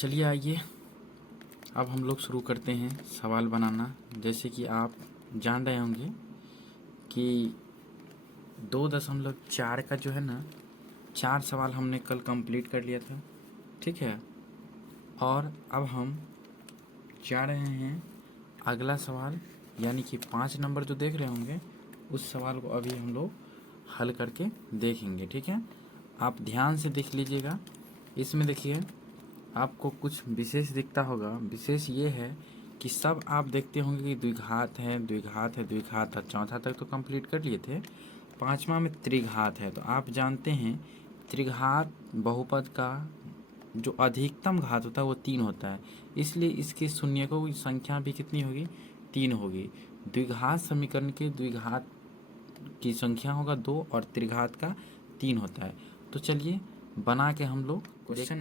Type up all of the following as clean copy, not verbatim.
चलिए आइए अब हम लोग शुरू करते हैं सवाल बनाना। जैसे कि आप जान रहे होंगे कि 2.4 का जो है ना 4 सवाल हमने कल कंप्लीट कर लिया था, ठीक है। और अब हम जा रहे हैं अगला सवाल, यानी कि 5 नंबर जो देख रहे होंगे उस सवाल को अभी हम लोग हल करके देखेंगे, ठीक है। आप ध्यान से देख लीजिएगा। इसमें देखिए आपको कुछ विशेष दिखता होगा। विशेष ये है कि सब आप देखते होंगे कि द्विघात है, द्विघात है, द्विघात है। चौथा तक तो कंप्लीट कर लिए थे, पांचवा में त्रिघात है। तो आप जानते हैं त्रिघात बहुपद का जो अधिकतम घात होता है वो 3 होता है, इसलिए इसके शून्यकों की संख्या भी कितनी होगी, 3 होगी। द्विघात समीकरण के द्विघात की संख्या होगा 2 और त्रिघात का 3 होता है। तो चलिए बना के हम लोग क्वेश्चन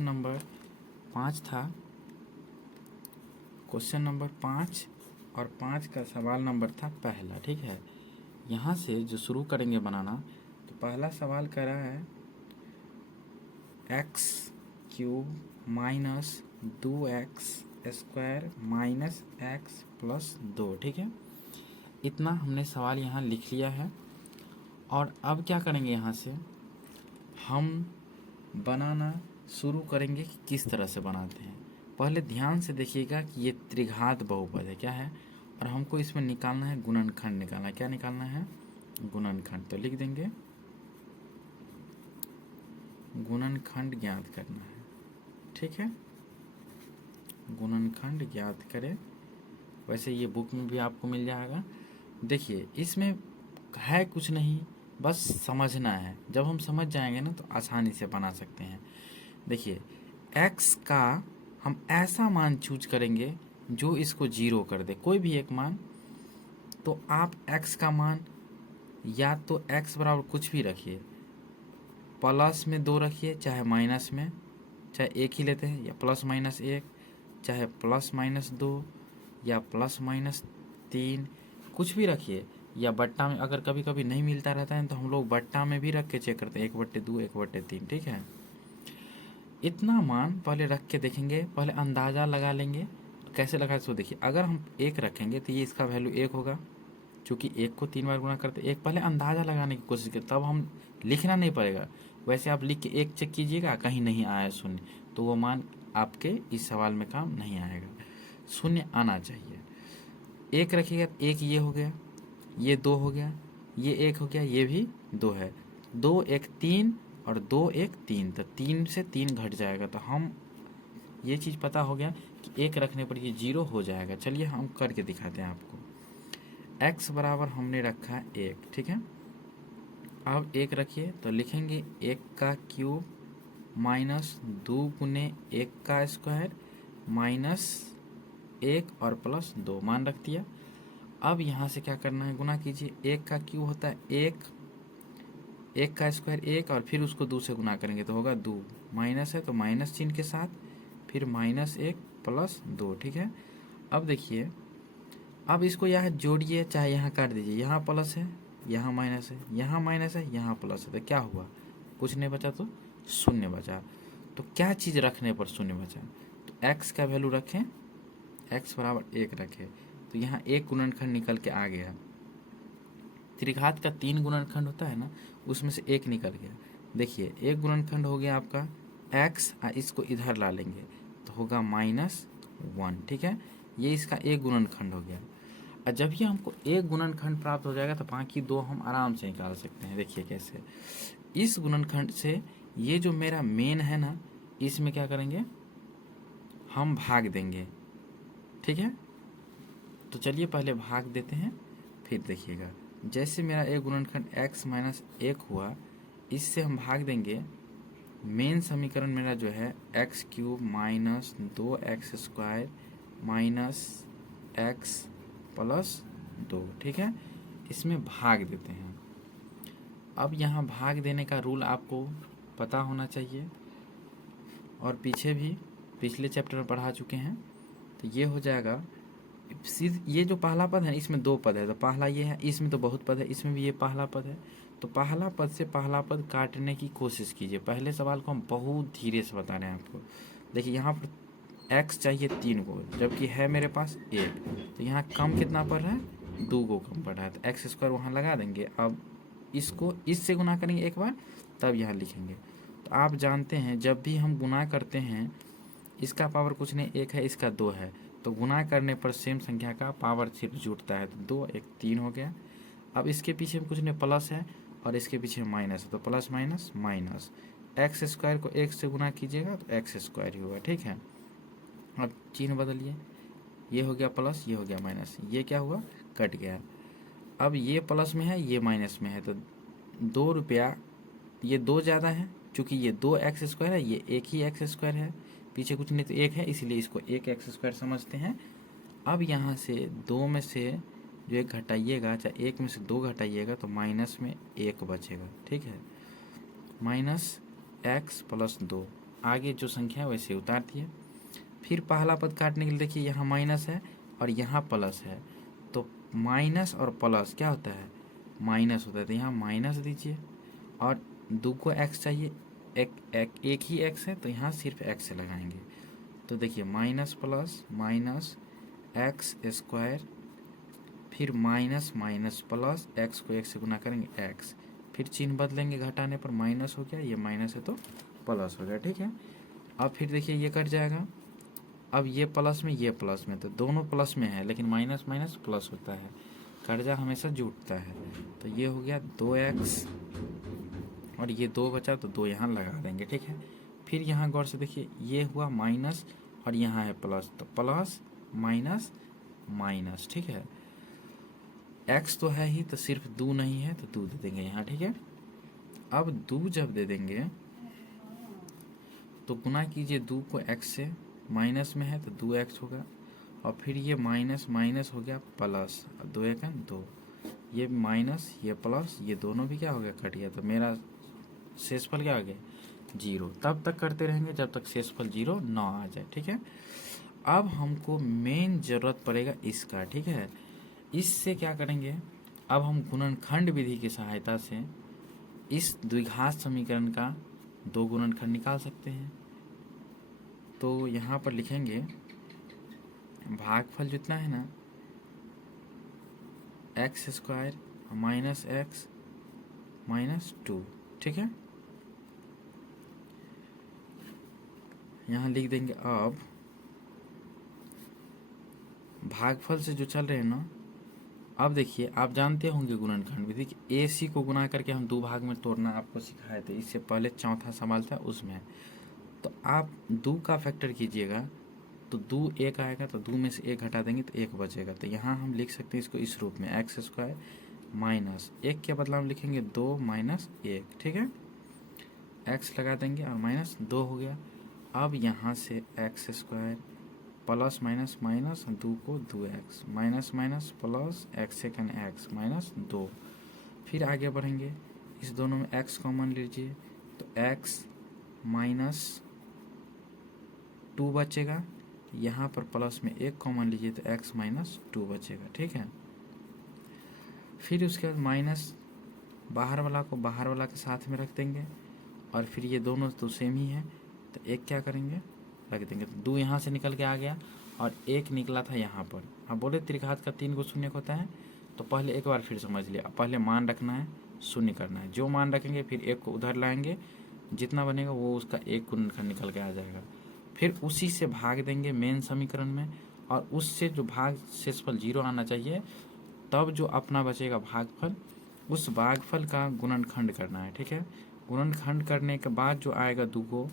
नंबर 5 था। क्वेश्चन नंबर 5 और 5 का सवाल नंबर था पहला, ठीक है। यहाँ से जो शुरू करेंगे बनाना, तो पहला सवाल कर रहा है x cube minus 2x² minus x plus 2, ठीक है। इतना हमने सवाल यहाँ लिख लिया है। और अब क्या करेंगे, यहाँ से हम बनाना शुरू करेंगे कि किस तरह से बनाते हैं। पहले ध्यान से देखिएगा कि ये त्रिघात बहुपद है, क्या है, और हमको इसमें निकालना है गुणनखंड निकालना है। क्या निकालना है, गुणनखंड। तो लिख देंगे गुणनखंड ज्ञात करना है, ठीक है। गुणनखंड ज्ञात करें। वैसे ये बुक में भी आपको मिल जाएगा। देखिए इसमें है कुछ नहीं, बस समझना है। जब हम समझ जाएंगे ना तो आसानी से बना सकते हैं। देखिए x का हम ऐसा मान चूज करेंगे जो इसको 0 कर दे, कोई भी एक मान। तो आप x का मान या तो x बराबर कुछ भी रखिए, प्लस में 2 रखिए, चाहे माइनस में, चाहे 1 ही लेते हैं, या प्लस माइनस 1, चाहे प्लस माइनस 2, या प्लस माइनस 3, कुछ भी रखिए। या बट्टा में अगर कभी कभी नहीं मिलता रहता है तो हम लोग बट्टा में भी रख के चेक करते हैं, 1/2 1/3, ठीक है। इतना मान पहले रख के देखेंगे, पहले अंदाज़ा लगा लेंगे। कैसे लगा, सो देखिए अगर हम 1 रखेंगे तो ये इसका वैल्यू 1 होगा, क्योंकि 1 को 3 बार गुणा करते 1। पहले अंदाज़ा लगाने की कोशिश करें, तब हम लिखना नहीं पड़ेगा। वैसे आप लिख के 1 चेक कीजिएगा, कहीं नहीं आया शून्य तो वो मान आपके इस सवाल में काम नहीं आएगा। शून्य आना चाहिए। 1 रखिएगा, 1 ये हो गया, ये 2 हो गया, ये 1 हो गया, ये भी 2 है। 2 1 3 और 2 1 3, तो 3 से 3 घट जाएगा। तो हम ये चीज़ पता हो गया कि 1 रखने पर ये 0 हो जाएगा। चलिए हम करके दिखाते हैं आपको। x बराबर हमने रखा है 1, ठीक है। अब 1 रखिए तो लिखेंगे 1 का क्यूब माइनस 2 गुने 1 का स्क्वायर माइनस 1 और प्लस 2, मान रख दिया। अब यहाँ से क्या करना है, गुना कीजिए। 1 का क्यूब होता है 1, 1 का स्क्वायर 1, और फिर उसको 2 से गुना करेंगे तो होगा 2, माइनस है तो माइनस चिन्ह के साथ, फिर माइनस 1 प्लस 2, ठीक है। अब देखिए, अब इसको यहाँ जोड़िए, चाहे यहाँ काट दीजिए। यहाँ प्लस है, यहाँ माइनस है, यहाँ माइनस है, यहाँ प्लस है, तो क्या हुआ, कुछ नहीं बचा तो शून्य बचा। तो क्या चीज़ रखने पर शून्य बचा, तो x का वैल्यू रखें, x बराबर 1 रखें, तो यहाँ 1 गुणनखंड निकल के आ गया। त्रिघात का 3 गुणनखंड होता है ना, उसमें से 1 निकल गया। देखिए 1 गुणनखंड हो गया आपका x, इसको इधर ला लेंगे तो होगा -1, ठीक है। ये इसका 1 गुणनखंड हो गया। और जब ये हमको 1 गुणनखंड प्राप्त हो जाएगा तो बाकी 2 हम आराम से निकाल सकते हैं। देखिए कैसे, इस गुणनखंड से ये जो मेरा मेन है ना, इसमें क्या करेंगे, हम भाग देंगे, ठीक है। तो चलिए पहले भाग देते हैं, फिर देखिएगा। जैसे मेरा 1 गुणनखंड x माइनस 1 हुआ, इससे हम भाग देंगे। मेन समीकरण मेरा जो है x cube minus 2x² minus x plus 2, ठीक है। इसमें भाग देते हैं। अब यहाँ भाग देने का रूल आपको पता होना चाहिए, और पीछे भी पिछले चैप्टर में पढ़ा चुके हैं। तो ये हो जाएगा, ये जो पहला पद है इसमें 2 पद है, तो पहला ये है, इसमें तो बहुत पद है, इसमें भी ये पहला पद है। तो पहला पद से पहला पद काटने की कोशिश कीजिए। पहले सवाल को हम बहुत धीरे से बता रहे हैं आपको। देखिए यहाँ पर x चाहिए 3 को, जबकि है मेरे पास 1, तो यहाँ कम कितना पड़ रहा है, 2 को कम पड़ रहा है, तो एक्स स्क्वायर वहाँ लगा देंगे। अब इसको इससे गुना करेंगे एक बार, तब यहाँ लिखेंगे। तो आप जानते हैं जब भी हम गुना करते हैं, इसका पावर कुछ नहीं 1 है, इसका 2 है, तो गुना करने पर सेम संख्या का पावर सिर्फ जुटता है। तो 2 1 3 हो गया। अब इसके पीछे कुछ नहीं प्लस है और इसके पीछे माइनस है, तो plus minus minus, x square को 1 से गुना कीजिएगा तो एक्स स्क्वायर ही होगा। ठीक है, अब चिन्ह बदलिए, ये हो गया प्लस, ये हो गया माइनस, ये क्या हुआ, कट गया। अब ये प्लस में है, ये माइनस में है, तो 2 रुपया, ये 2 ज़्यादा है, चूँकि ये 2 एक्स स्क्वायर है, ये 1 ही एक्स स्क्वायर है, पीछे कुछ नहीं तो 1 है, इसलिए इसको 1 एक्स स्क्वायर समझते हैं। अब यहाँ से 2 में से जो 1 घटाइएगा, चाहे 1 में से 2 घटाइएगा, तो माइनस में 1 बचेगा। ठीक है, माइनस एक्स प्लस 2, आगे जो संख्या है वैसे उतार दिए। फिर पहला पद काटने के लिए देखिए यहाँ माइनस है और यहाँ प्लस है, तो माइनस और प्लस क्या होता है, माइनस होता है, तो यहाँ माइनस दीजिए। और 2 को एक्स चाहिए, एक ही एक्स है, तो यहाँ सिर्फ एक्स से लगाएंगे। तो देखिए minus plus minus x square, फिर माइनस माइनस प्लस, एक्स को 1 से गुना करेंगे एक्स, फिर चिन्ह बदलेंगे, घटाने पर माइनस हो गया, ये माइनस है तो प्लस हो गया। ठीक है, अब फिर देखिए ये कट जाएगा। अब ये प्लस में, ये प्लस में, तो दोनों प्लस में है, लेकिन माइनस माइनस प्लस होता है, कर्जा हमेशा जुटता है। तो ये हो गया 2x और ये 2 बचा, तो 2 यहाँ लगा देंगे। ठीक है, फिर यहाँ गौर से देखिए, ये हुआ माइनस और यहाँ है प्लस, तो प्लस माइनस माइनस। ठीक है, x तो है ही, तो सिर्फ 2 नहीं है, तो 2 दे देंगे यहाँ। ठीक है, अब 2 जब दे देंगे तो गुना कीजिए 2 को x से, माइनस में है तो 2x होगा, और फिर ये माइनस माइनस हो गया प्लस, 2 1 2, ये माइनस ये प्लस, ये दोनों भी क्या हो गया, कट गया, तो मेरा शेषफल क्या आ गया, 0। तब तक करते रहेंगे जब तक शेषफल 0 ना आ जाए। ठीक है, अब हमको मेन ज़रूरत पड़ेगा इसका। ठीक है, इससे क्या करेंगे, अब हम गुणनखंड विधि की सहायता से इस द्विघात समीकरण का 2 गुणनखंड निकाल सकते हैं। तो यहाँ पर लिखेंगे भागफल जितना है ना, x square minus x minus 2। ठीक है, यहाँ लिख देंगे। अब भागफल से जो चल रहे हैं ना, अब देखिए आप जानते होंगे गुणनखंड विधि कि ए सी को गुना करके हम 2 भाग में तोड़ना आपको सिखाए थे, इससे पहले चौथा सवाल था उसमें। तो आप 2 का फैक्टर कीजिएगा तो 2 1 आएगा, तो 2 में से 1 घटा देंगे तो 1 बचेगा। तो यहाँ हम लिख सकते हैं इसको इस रूप में, एक्स स्क्वायर माइनस 1 के बदला हम लिखेंगे 2 माइनस 1। ठीक है, एक्स लगा देंगे और माइनस 2 हो गया। अब यहाँ से x square plus minus minus 2 को 2x, minus minus plus x second x minus 2। फिर आगे बढ़ेंगे, इस दोनों में x कॉमन लीजिए, तो x माइनस 2 बचेगा, यहाँ पर प्लस में 1 कॉमन लीजिए तो x माइनस 2 बचेगा। ठीक है, फिर उसके बाद माइनस बाहर वाला को बाहर वाला के साथ में रख देंगे, और फिर ये दोनों तो सेम ही है, तो एक क्या करेंगे, रख देंगे। तो 2 यहाँ से निकल के आ गया और 1 निकला था यहाँ पर। अब बोले त्रिघात का 3 को शून्य होता है, तो पहले एक बार फिर समझ लिया, पहले मान रखना है, शून्य करना है, जो मान रखेंगे फिर 1 को उधर लाएंगे, जितना बनेगा वो उसका 1 गुणनखंड निकल के आ जाएगा। फिर उसी से भाग देंगे मेन समीकरण में, और उससे जो भाग शेषफल 0 आना चाहिए, तब जो अपना बचेगा भागफल, उस भागफल का गुणनखंड करना है। ठीक है, गुणनखंड करने के बाद जो आएगा 2 को,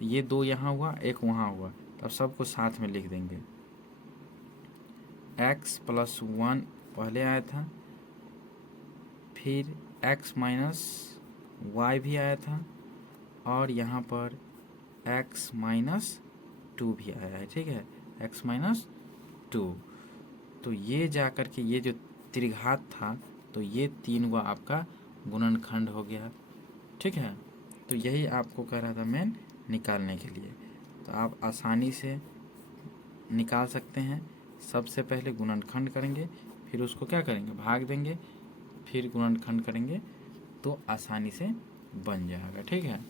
ये 2 यहाँ हुआ, 1 वहाँ हुआ, तब सबको साथ में लिख देंगे। x प्लस 1 पहले आया था, फिर x माइनस वाई भी आया था, और यहाँ पर x माइनस 2 भी आया है। ठीक है, x माइनस 2, तो ये जा कर के ये जो त्रिघात था, तो ये 3 का आपका गुणनखंड हो गया। ठीक है, तो यही आपको कह रहा था मैं निकालने के लिए, तो आप आसानी से निकाल सकते हैं। सबसे पहले गुणनखंड करेंगे, फिर उसको क्या करेंगे, भाग देंगे, फिर गुणनखंड करेंगे तो आसानी से बन जाएगा। ठीक है,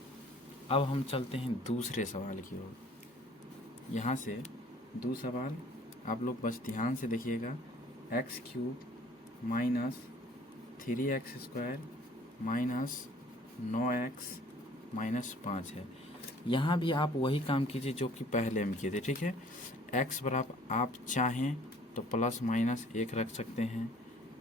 अब हम चलते हैं दूसरे सवाल की ओर। यहाँ से दूसरा सवाल आप लोग बस ध्यान से देखिएगा। X cube minus 3x² minus 9x minus 5 है। यहाँ भी आप वही काम कीजिए जो कि पहले हम किए थे। ठीक है, x बराबर आप चाहें तो प्लस माइनस 1 रख सकते हैं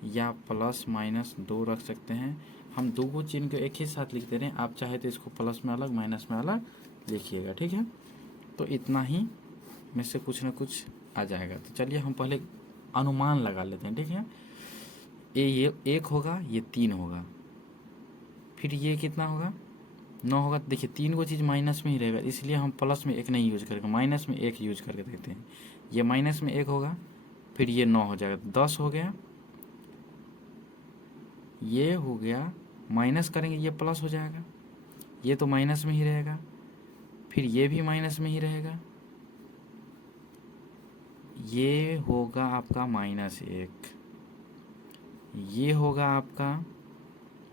या प्लस माइनस 2 रख सकते हैं। हम दो को चिन्ह को एक ही साथ लिख दे रहे हैं, आप चाहे तो इसको प्लस में अलग माइनस में अलग लिखिएगा। ठीक है, तो इतना ही में से कुछ ना कुछ आ जाएगा। तो चलिए हम पहले अनुमान लगा लेते हैं। ठीक है, ये 1 होगा, ये 3 होगा, फिर ये कितना होगा 9 होगा। तो देखिए 3 को चीज़ माइनस में ही रहेगा, इसलिए हम प्लस में 1 नहीं यूज करेंगे, माइनस में 1 यूज करके देखते हैं। ये माइनस में 1 होगा, फिर ये 9 हो जाएगा, 10 हो गया, ये हो गया, माइनस करेंगे ये प्लस हो जाएगा, ये तो माइनस में ही रहेगा, फिर ये भी माइनस में ही रहेगा, ये होगा आपका -1, ये होगा आपका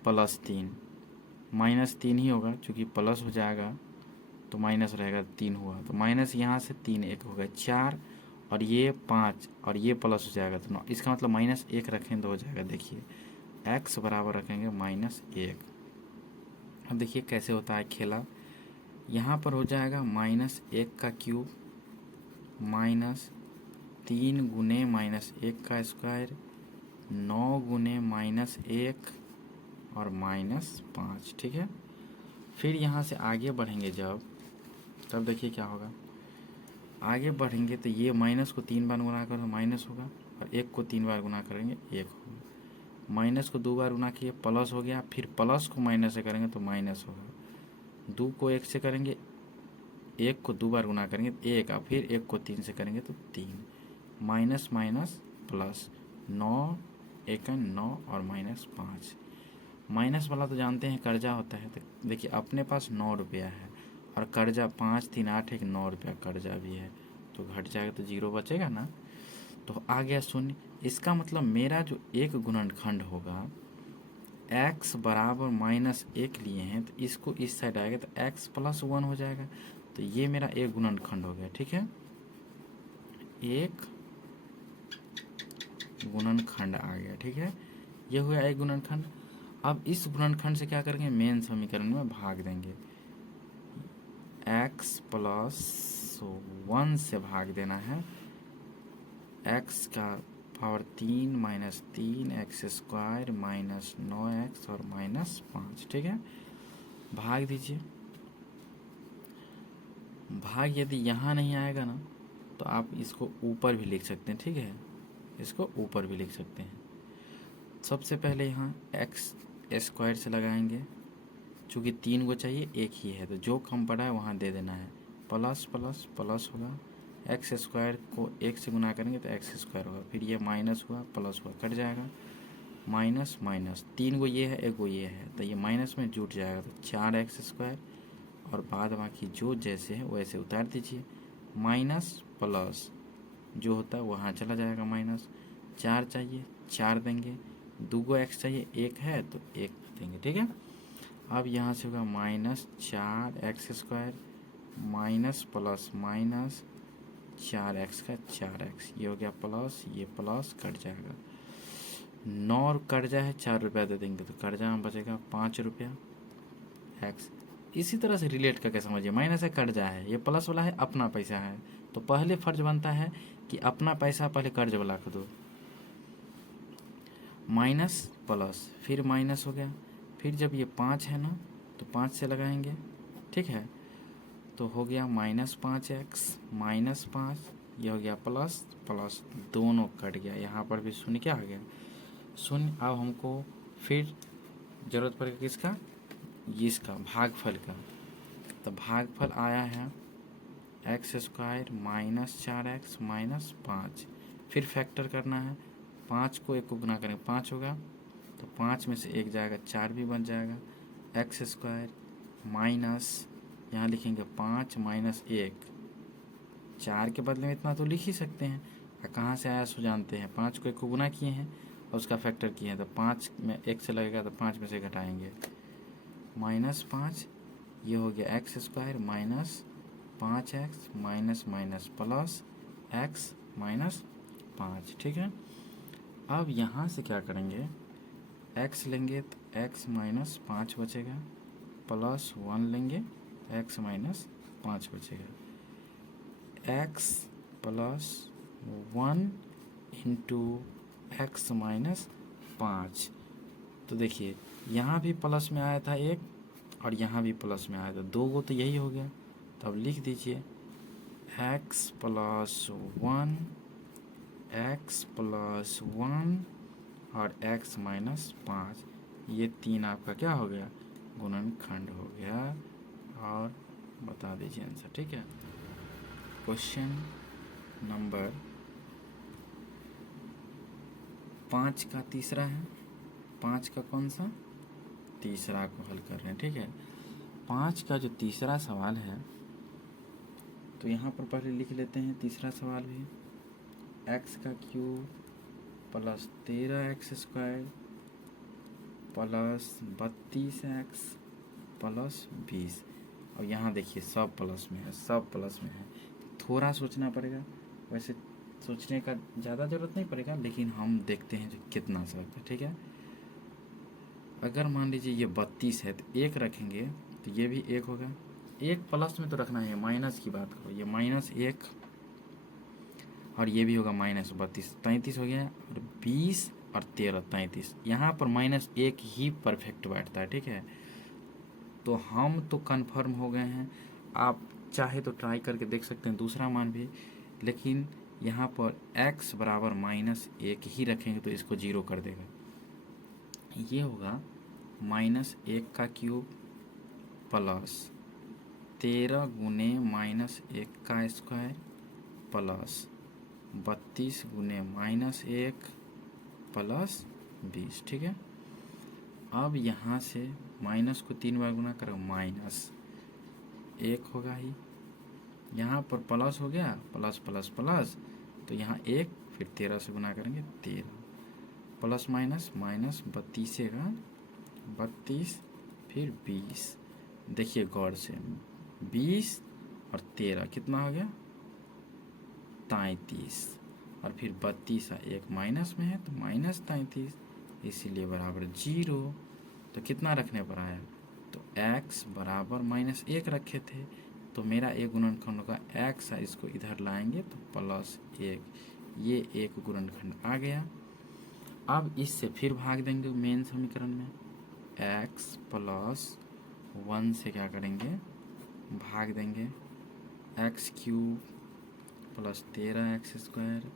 +3, -3 ही होगा क्योंकि प्लस हो जाएगा तो माइनस रहेगा, 3 हुआ तो माइनस यहाँ से 3, 1 हो गया 4, और ये 5 और ये प्लस हो जाएगा तो 9। इसका मतलब -1 रखें तो हो जाएगा। देखिए x बराबर रखेंगे -1। अब देखिए कैसे होता है खेला। यहाँ पर हो जाएगा -1 का क्यूब माइनस 3 गुने -1 का स्क्वायर 9 गुने -1 और -5। ठीक है, फिर यहाँ से आगे बढ़ेंगे जब, तब देखिए क्या होगा। आगे बढ़ेंगे तो ये माइनस को 3 बार गुना करो माइनस होगा, और 1 को 3 बार गुना करेंगे 1 होगा। माइनस को 2 बार गुना किए प्लस हो गया, फिर प्लस को माइनस से करेंगे तो माइनस होगा। 2 को 1 से करेंगे, 1 को 2 बार गुना करेंगे 1, और फिर 1 को 3 से करेंगे तो 3, माइनस माइनस प्लस 9 1 9 और -5। माइनस वाला तो जानते हैं कर्जा होता है। तो देखिए अपने पास 9 रुपया है और कर्जा 5 3 8 1 9 रुपया कर्जा भी है, तो घट जाएगा तो 0 बचेगा ना, तो आ गया 0। इसका मतलब मेरा जो एक गुणनखंड होगा x बराबर -1 लिए हैं, तो इसको इस साइड आएगा तो x + 1 हो जाएगा। तो ये मेरा एक गुणनखंड हो गया। ठीक है, एक गुणनखंड आ गया। ठीक है, ये हुआ एक गुणनखंड। अब इस गुणनखंड से क्या करेंगे, मेन समीकरण में भाग देंगे। x + 1 से भाग देना है, x का पावर 3 -3 x² -9x और -5। ठीक है, भाग दीजिए। भाग यदि यहाँ नहीं आएगा ना तो आप इसको ऊपर भी लिख सकते हैं। ठीक है, इसको ऊपर भी लिख सकते हैं। सबसे पहले यहाँ x² से लगाएंगे, चूँकि 3 को चाहिए 1 ही है, तो जो कम पड़ा है वहाँ दे देना है। प्लस प्लस प्लस होगा, x² को 1 से गुना करेंगे तो x² होगा, फिर ये माइनस हुआ प्लस हुआ, कट जाएगा, माइनस माइनस 3 को ये है 1 को ये है, तो ये माइनस में जुट जाएगा, तो 4x², और बाद बाकी जो जैसे है वैसे उतार दीजिए। माइनस प्लस जो होता है वहाँ चला जाएगा, माइनस 4 चाहिए 4 देंगे, 2 को x चाहिए 1 है तो 1 देंगे। ठीक है, अब यहाँ से होगा -4x² minus plus minus 4x का 4x, ये हो गया प्लस, ये प्लस कट जाएगा, 9 और कर्जा है 4 रुपया दे देंगे तो कर्जा में बचेगा 5 रुपया x। इसी तरह से रिलेट करके समझिए, माइनस है कर्जा है, ये प्लस वाला है अपना पैसा है, तो पहले फर्ज बनता है कि अपना पैसा पहले कर्ज वाला को दो, माइनस प्लस फिर माइनस हो गया, फिर जब ये 5 है ना तो 5 से लगाएंगे। ठीक है, तो हो गया -5x -5, ये हो गया प्लस प्लस, दोनों कट गया, यहाँ पर भी शून्य क्या आ गया, शून्य। अब हमको फिर ज़रूरत पड़ेगा किसका, इसका भागफल का, तो भागफल आया है x² -4x -5, फिर फैक्टर करना है, 5 को 1 को गुना करेंगे 5 होगा, तो 5 में से 1 जाएगा 4 भी बन जाएगा, x² माइनस यहाँ लिखेंगे 5 -1, 4 के बदले में इतना तो लिख ही सकते हैं, कहाँ से आया सो जानते हैं, 5 को 1 को गुना किए हैं और उसका फैक्टर किए तो 5 में 1 से लगेगा तो 5 में से घटाएंगे, -5, ये हो गया x square minus 5x minus minus plus x minus 5। ठीक है, अब यहाँ से क्या करेंगे, x लेंगे तो x माइनस 5 बचेगा, प्लस 1 लेंगे x माइनस 5 बचेगा, x plus 1 into x minus 5। तो देखिए यहाँ भी प्लस में आया था एक और यहाँ भी प्लस में आया था, 2 गो तो यही हो गया। तो अब लिख दीजिए x प्लस 1 और x माइनस 5, ये 3 आपका क्या हो गया, गुणनखंड हो गया। और बता दीजिए आंसर। ठीक है, क्वेश्चन नंबर 5 का तीसरा है, 5 का कौन सा, तीसरा को हल कर रहे हैं। ठीक है, 5 का जो तीसरा सवाल है तो यहाँ पर पहले लिख लेते हैं तीसरा सवाल भी, x का cube plus 13x square plus 32x plus 20। और यहाँ देखिए सब प्लस में है, सब प्लस में है, थोड़ा सोचना पड़ेगा। वैसे सोचने का ज़्यादा ज़रूरत नहीं पड़ेगा, लेकिन हम देखते हैं जो कितना सा होता है। ठीक है, अगर मान लीजिए ये 32 है तो 1 रखेंगे तो ये भी 1 होगा, 1 प्लस में तो रखना है, माइनस की बात करो, ये -1 और ये भी होगा -32, 33 हो गया। और 20 और 13 33, यहाँ पर -1 ही परफेक्ट बैठता है। ठीक है, तो हम तो कन्फर्म हो गए हैं, आप चाहे तो ट्राई करके देख सकते हैं दूसरा मान भी, लेकिन यहाँ पर x बराबर -1 ही रखेंगे तो इसको 0 कर देगा। ये होगा -1 का क्यूब प्लस 13 गुने -1 का स्क्वायर प्लस 32 गुने -1 प्लस 20। ठीक है, अब यहाँ से माइनस को 3 बार गुना करो, -1 होगा ही, यहाँ पर प्लस हो गया, प्लस प्लस प्लस, तो यहाँ 1, फिर 13 से गुना करेंगे 13, प्लस माइनस माइनस 32 का 32, फिर 20। देखिए गौर से, 20 और 13 कितना हो गया, 33, और फिर 32 एक माइनस में है तो -33, इसीलिए बराबर 0। तो कितना रखने पर आया, तो x बराबर -1 रखे थे, तो मेरा एक गुणनखंड होगा x है, इसको इधर लाएंगे तो +1, ये एक गुणनखंड आ गया। अब इससे फिर भाग देंगे मेन समीकरण में, x प्लस 1 से क्या करेंगे, भाग देंगे, x cube plus 13x square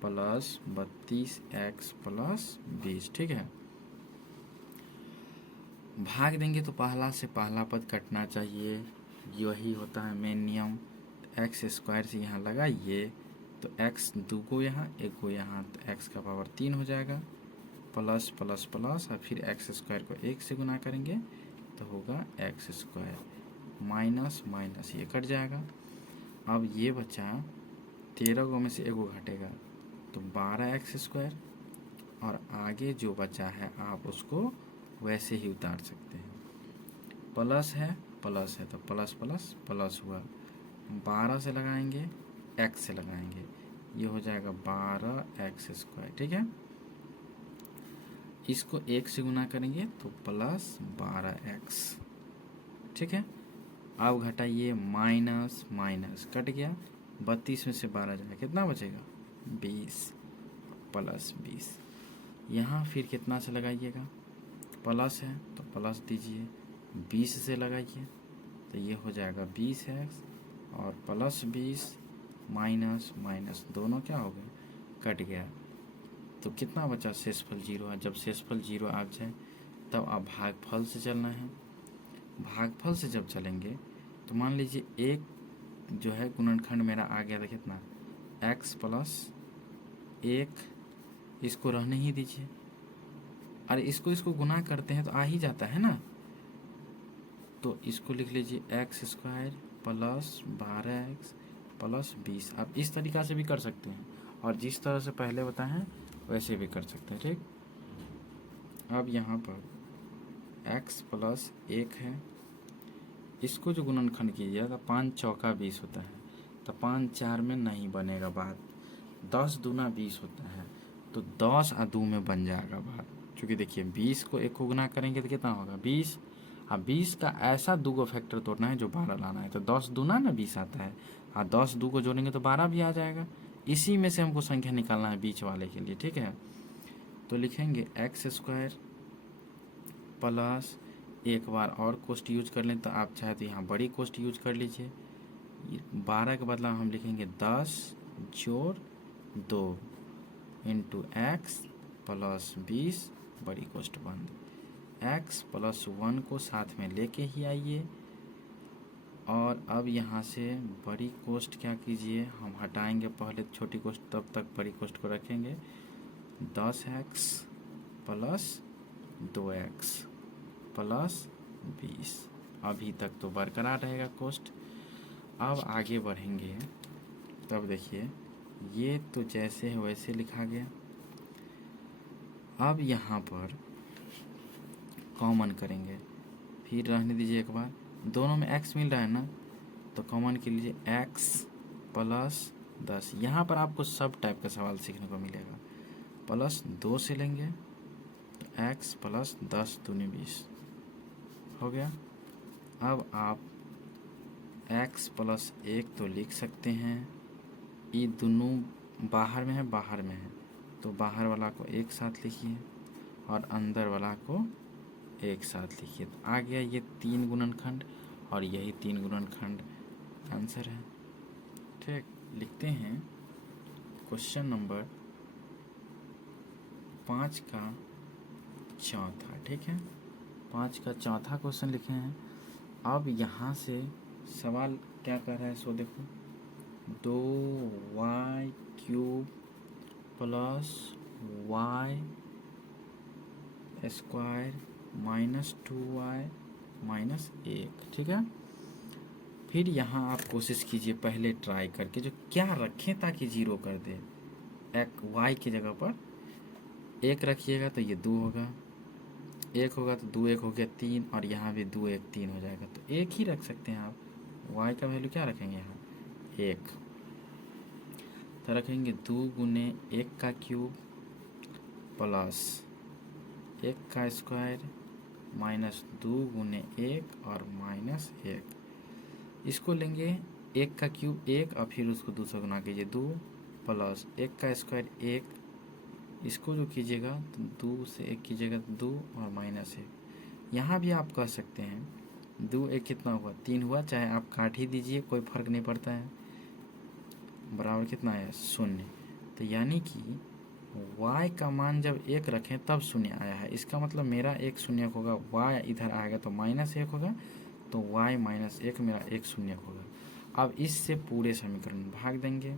plus 32x plus 20। ठीक है, भाग देंगे तो पहला से पहला पद कटना चाहिए, यही होता है मेन नियम। एक्स स्क्वायर से यहाँ लगाइए तो x 2 को यहाँ 1 को यहाँ, तो x का पावर 3 हो जाएगा, प्लस प्लस प्लस, और फिर एक्स स्क्वायर को 1 से गुना करेंगे तो होगा एक्स स्क्वायर, माइनस माइनस ये कट जाएगा। अब ये बचा 13 को में से 1 को घटेगा तो 12x स्क्वायर, और आगे जो बचा है आप उसको वैसे ही उतार सकते हैं, प्लस है तो प्लस प्लस प्लस हुआ, 12 से लगाएंगे x से लगाएंगे, ये हो जाएगा 12x स्क्वायर। ठीक है, इसको 1 से गुना करेंगे तो प्लस 12x। ठीक है, अब घटाइए, माइनस माइनस कट गया, 32 में से 12 जाएगा, कितना बचेगा 20 प्लस 20। यहाँ फिर कितना से लगाइएगा, प्लस है तो प्लस दीजिए, 20 से लगाइए तो ये हो जाएगा 20x, और प्लस 20 माइनस माइनस दोनों क्या हो गए, कट गया, तो कितना बचा, शेषफल 0 है। जब शेषफल 0 आ जाए तब आप भागफल से चलना है। भागफल से जब चलेंगे तो मान लीजिए एक जो है गुणनखंड मेरा आ गया था कितना, x प्लस 1, इसको रहने ही दीजिए, अरे इसको गुना करते हैं तो आ ही जाता है ना, तो इसको लिख लीजिए x square plus 12x plus 20। आप इस तरीक़ा से भी कर सकते हैं, और जिस तरह से पहले बताएं वैसे भी कर सकते हैं। ठीक, अब यहाँ पर x प्लस 1 है, इसको जो गुणनखंड कीजिएगा तो 5 चौका 20 होता है, तो 5 4 में नहीं बनेगा बात, 10 दूना 20 होता है, तो 10 और 2 में बन जाएगा बात। क्योंकि देखिए 20 को 1 को गुना करेंगे तो कितना होगा 20, और 20 का ऐसा 2 को फैक्टर तोड़ना है जो 12 लाना है, तो 10 दूना ना 20 आता है, और 10 2 को जोड़ेंगे तो 12 भी आ जाएगा। इसी में से हमको संख्या निकालना है बीच वाले के लिए। ठीक है, तो लिखेंगे एक्स स्क्वायर प्लस, एक बार और कोष्ट यूज कर लें तो आप चाहे तो यहाँ बड़ी कोष्ट यूज कर लीजिए, 12 के बदला हम लिखेंगे 10 जोड़ 2 इंटू एक्स प्लस 20 बड़ी कोष्ट बंद, एक्स प्लस 1 को साथ में लेके ही आइए, और अब यहाँ से बड़ी कोष्ट क्या कीजिए, हम हटाएंगे पहले छोटी कोष्ट, तब तक बड़ी कोष्ट को रखेंगे, 10x प्लस 2x प्लस 20, अभी तक तो बरकरार रहेगा कोष्ट। अब आगे बढ़ेंगे तब देखिए ये तो जैसे है वैसे लिखा गया। अब यहाँ पर कॉमन करेंगे, फिर रहने दीजिए एक बार, दोनों में x मिल रहा है ना, तो कॉमन के लीजिए x प्लस 10, यहाँ पर आपको सब टाइप का सवाल सीखने को मिलेगा, प्लस 2 से लेंगे तो x प्लस 10 दूनी 20 हो गया। अब आप x प्लस 1 तो लिख सकते हैं, ये दोनों बाहर में है, बाहर में है, तो बाहर वाला को एक साथ लिखिए और अंदर वाला को एक साथ लिखिए, तो आ गया ये 3 गुणनखंड, और यही 3 गुणनखंड आंसर है। ठीक, लिखते हैं क्वेश्चन नंबर 5 का चौथा। ठीक है, 5 का चौथा क्वेश्चन लिखे हैं। अब यहाँ से सवाल क्या कर रहा है सो देखो, 2y cube plus y square minus 2y minus 1। ठीक है, फिर यहाँ आप कोशिश कीजिए पहले ट्राई करके जो क्या रखें ताकि 0 कर दे, एक y की जगह पर 1 रखिएगा तो ये 2 होगा, 1 होगा तो 2 1 हो गया 3, और यहाँ भी 2 1 3 हो जाएगा, तो 1 ही रख सकते हैं आप। y का वैल्यू क्या रखेंगे यहाँ 1, तो रखेंगे 2 गुने 1 का क्यूब प्लस 1 का स्क्वायर माइनस 2 गुने 1 और माइनस 1, इसको लेंगे 1 का क्यूब 1 और फिर उसको 2 से गुना कीजिए 2 प्लस 1 का स्क्वायर 1, इसको जो कीजिएगा तो 2 से 1 कीजिएगा तो 2 और माइनस 1। यहाँ भी आप कह सकते हैं 2 1 कितना हुआ 3 हुआ, चाहे आप काट ही दीजिए कोई फ़र्क नहीं पड़ता है, बराबर कितना है 0। तो यानी कि y का मान जब 1 रखें तब 0 आया है, इसका मतलब मेरा 1 0 होगा, y इधर आएगा तो माइनस 1 होगा, तो y माइनस 1 मेरा 1 0 होगा। अब इससे पूरे समीकरण भाग देंगे,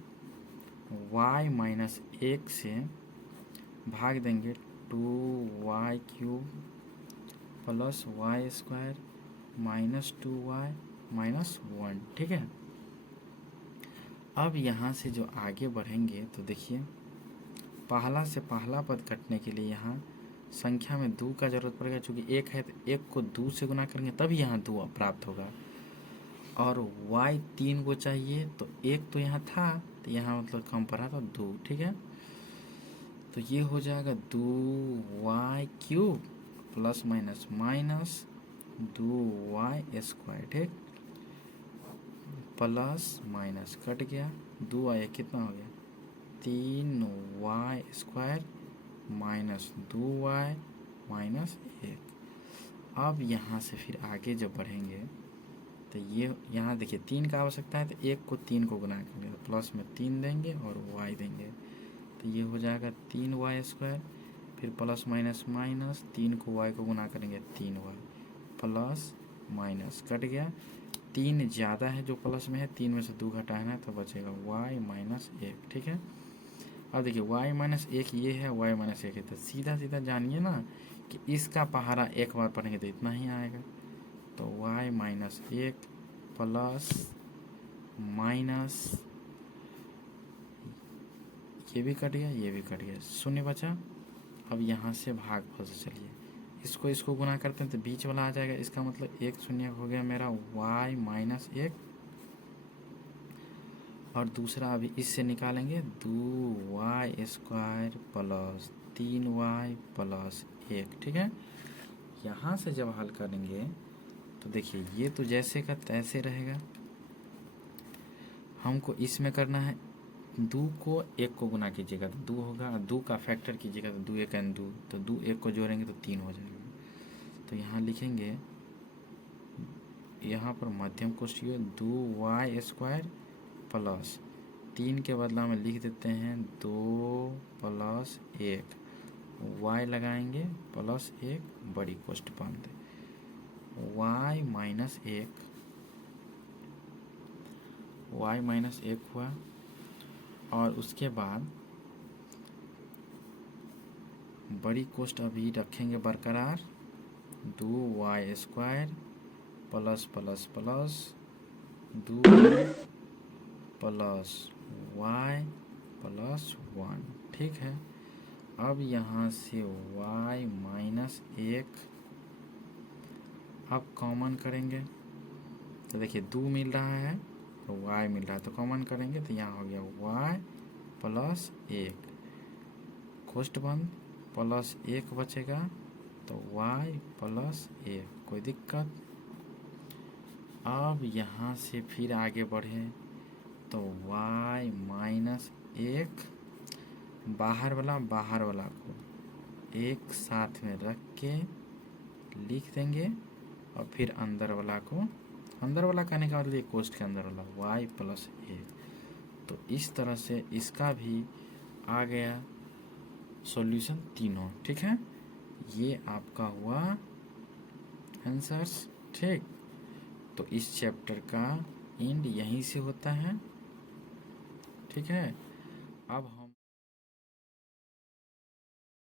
y माइनस 1 से भाग देंगे 2y cube plus y square minus 2y minus 1। ठीक है, अब यहाँ से जो आगे बढ़ेंगे तो देखिए पहला से पहला पद कटने के लिए यहाँ संख्या में 2 का जरूरत पड़ेगा, चूँकि 1 है तो 1 को 2 से गुना करेंगे तभी यहाँ 2 प्राप्त होगा, और y 3 को चाहिए, तो 1 तो यहाँ था तो यहाँ मतलब कम पड़ा तो 2। ठीक है, तो ये हो जाएगा 2y cube plus minus minus 2y square, ठीक, प्लस माइनस कट गया, 2y कितना हो गया 3y square minus 2y minus 1। अब यहाँ से फिर आगे जब बढ़ेंगे तो ये यहाँ देखिए 3 का आवश्यकता है, तो 1 को 3 को गुना करेंगे तो प्लस में 3 देंगे और y देंगे, तो ये हो जाएगा 3y स्क्वायर, फिर प्लस माइनस माइनस 3 को y को गुना करेंगे 3y प्लस माइनस कट गया, 3 ज़्यादा है जो प्लस में है, 3 में से 2 घटाना है तो बचेगा y माइनस 1। ठीक है, अब देखिए y माइनस 1 ये है, y माइनस 1 है, तो सीधा सीधा जानिए ना कि इसका पहाड़ा एक बार पढ़ेंगे तो इतना ही आएगा, तो y माइनस 1 प्लस माइनस ये भी कट गया, ये भी कट गया, शून्य बचा। अब यहाँ से भागफल से चलिए इसको गुना करते हैं तो बीच वाला आ जाएगा। इसका मतलब एक शून्य हो गया मेरा y माइनस 1, और दूसरा अभी इससे निकालेंगे 2y square plus 3y plus 1। ठीक है, यहाँ से जब हल करेंगे तो देखिए ये तो जैसे का तैसे रहेगा। हमको इसमें करना है 2 को 1 को गुना कीजिएगा तो 2 होगा, 2 का फैक्टर कीजिएगा तो 2 1 2, तो 2 1 को जोड़ेंगे तो 3 हो जाएगा। तो यहाँ लिखेंगे, यहाँ पर मध्यम कोष्ठक 2y स्क्वायर प्लस 3 के बदला में लिख देते हैं 2 प्लस 1, y लगाएंगे प्लस 1 बड़ी कोष्ठ बंद, y माइनस 1 हुआ। और उसके बाद बड़ी कोष्ठ अभी रखेंगे बरकरार, 2y square plus plus plus 2 plus y plus 1। ठीक है, अब यहाँ से y माइनस 1 अब कॉमन करेंगे तो देखिए 2 मिल रहा है तो y मिल रहा है, तो कॉमन करेंगे तो यहाँ हो गया y प्लस 1 कोष्ठ बंद प्लस 1 बचेगा तो y प्लस 1, कोई दिक्कत। अब यहाँ से फिर आगे बढ़े तो y माइनस 1 बाहर वाला को एक साथ में रख के लिख देंगे, और फिर अंदर वाला कहने का मतलब कोष्ठ के अंदर वाला y प्लस 1। तो इस तरह से इसका भी आ गया सॉल्यूशन तीनों। ठीक है, ये आपका हुआ आंसर्स। ठीक, तो इस चैप्टर का एंड यहीं से होता है। ठीक है, अब